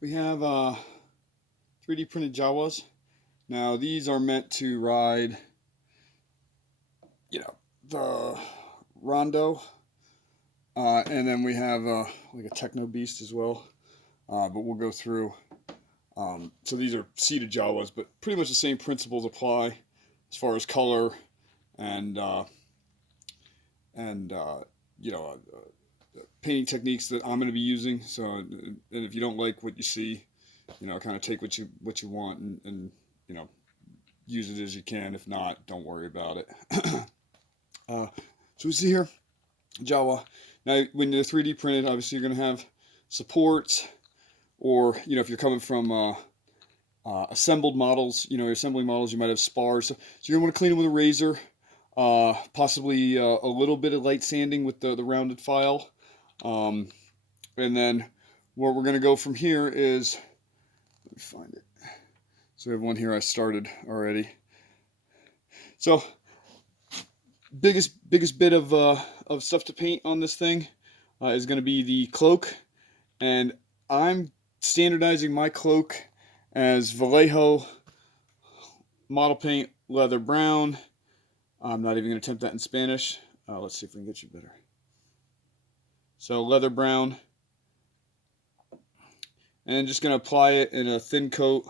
We have 3D printed Jawas. Now these are meant to ride, you know, the Rondo, and then we have like a Techno Beast as well. But we'll go through. So these are seated Jawas, but pretty much the same principles apply as far as color and and you know painting techniques that I'm going to be using. So, and if you don't like what you see, kind of take what you want and you know use it as you can. If not, don't worry about it. So we see here Jawa. Now, when they're 3D printed, obviously you're going to have supports, or if you're coming from assembled models, your assembly models, you might have spars. So you're going to want to clean them with a razor, possibly a little bit of light sanding with the rounded file. Um, and then where we're going to go from here is, let me find it. So we have one here I started already. So biggest bit of stuff to paint on this thing is going to be the cloak, and I'm standardizing my cloak as Vallejo model paint leather brown. I'm not even going to attempt that in Spanish. Let's see if we can get you better. So leather brown, and just going to apply it in a thin coat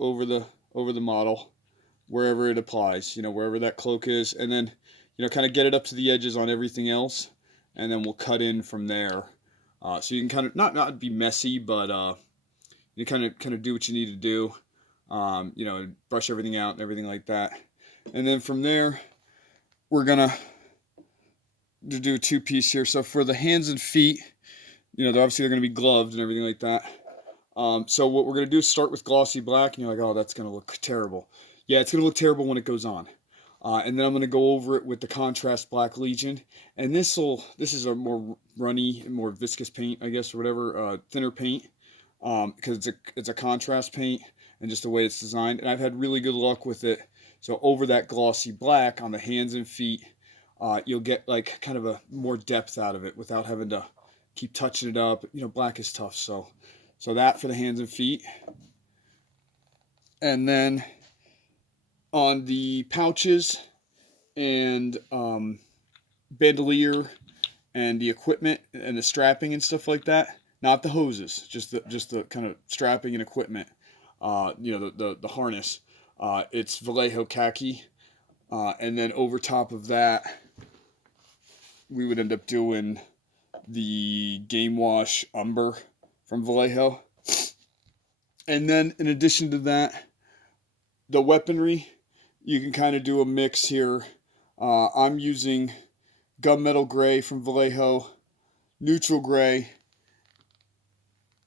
over the model wherever it applies, wherever that cloak is, and then kind of get it up to the edges on everything else, and then we'll cut in from there. So you can kind of not be messy, but you kind of do what you need to do. Brush everything out and everything like that, and then from there we're gonna do a two-piece here. So for the hands and feet, they're gonna be gloved and everything like that. So what we're going to do is start with glossy black, and you're like, oh, that's going to look terrible. Yeah, it's going to look terrible when it goes on. And then I'm going to go over it with the contrast black Legion. And this is a more runny, more viscous paint, I guess, or whatever, thinner paint, because it's a contrast paint and just the way it's designed. And I've had really good luck with it. So over that glossy black on the hands and feet, you'll get like kind of a more depth out of it without having to keep touching it up. Black is tough, so that for the hands and feet. And then on the pouches and bandolier and the equipment and the strapping and stuff like that, not the hoses, just the kind of strapping and equipment, the harness. It's Vallejo khaki. And then over top of that, we would end up doing the Game Wash Umber from Vallejo. And then in addition to that, the weaponry, you can kind of do a mix here. I'm using gunmetal gray from Vallejo, neutral gray,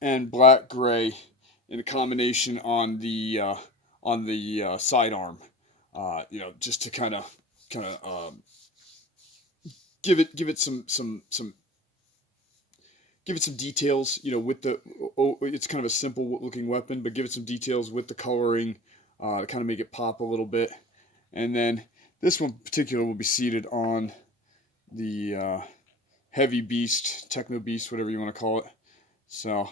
and black gray in a combination on the sidearm. Just to kind of give it some details. With it's kind of a simple looking weapon, but give it some details with the coloring to kind of make it pop a little bit. And then this one in particular will be seated on the heavy beast, techno beast, whatever you want to call it. So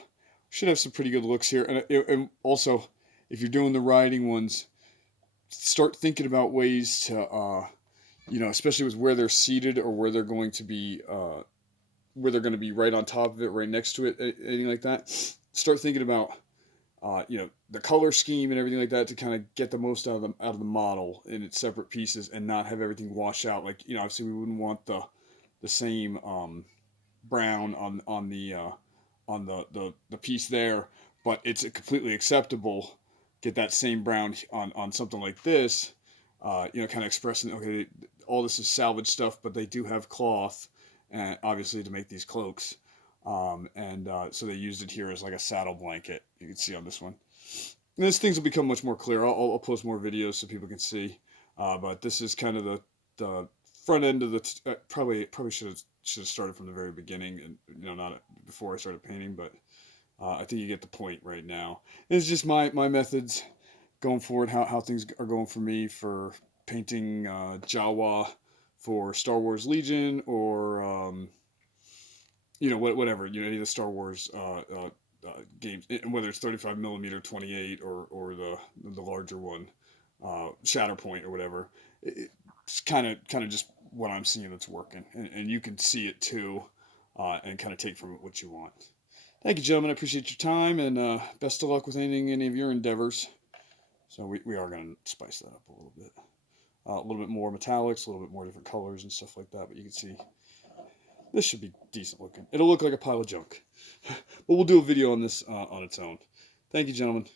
should have some pretty good looks here. And also, if you're doing the riding ones, start thinking about ways to, especially with where they're seated or where they're going to be, right on top of it, right next to it, anything like that. Start thinking about the color scheme and everything like that to kind of get the most out of the model in its separate pieces and not have everything wash out. Like, obviously we wouldn't want the same brown on the piece there, but it's completely acceptable. Get that same brown on something like this, kind of expressing, okay, all this is salvage stuff, but they do have cloth, obviously, to make these cloaks. So they used it here as like a saddle blanket. You can see on this one. And these things will become much more clear. I'll post more videos so people can see. But this is kind of the front end of the. Probably should have started from the very beginning, and not before I started painting. But I think you get the point right now. It's just my methods going forward. How things are going for me for painting Jawa for Star Wars Legion, or whatever, any of the Star Wars games, and whether it's 35 millimeter, 28, or the larger one, Shatterpoint or whatever. It's kind of just what I'm seeing that's working, and you can see it too, and kind of take from it what you want. Thank you, gentlemen. I appreciate your time, and best of luck with any of your endeavors. So we are going to spice that up a little bit more metallics, a little bit more different colors and stuff like that. But you can see this should be decent looking. It'll look like a pile of junk, but we'll do a video on this on its own. Thank you, gentlemen.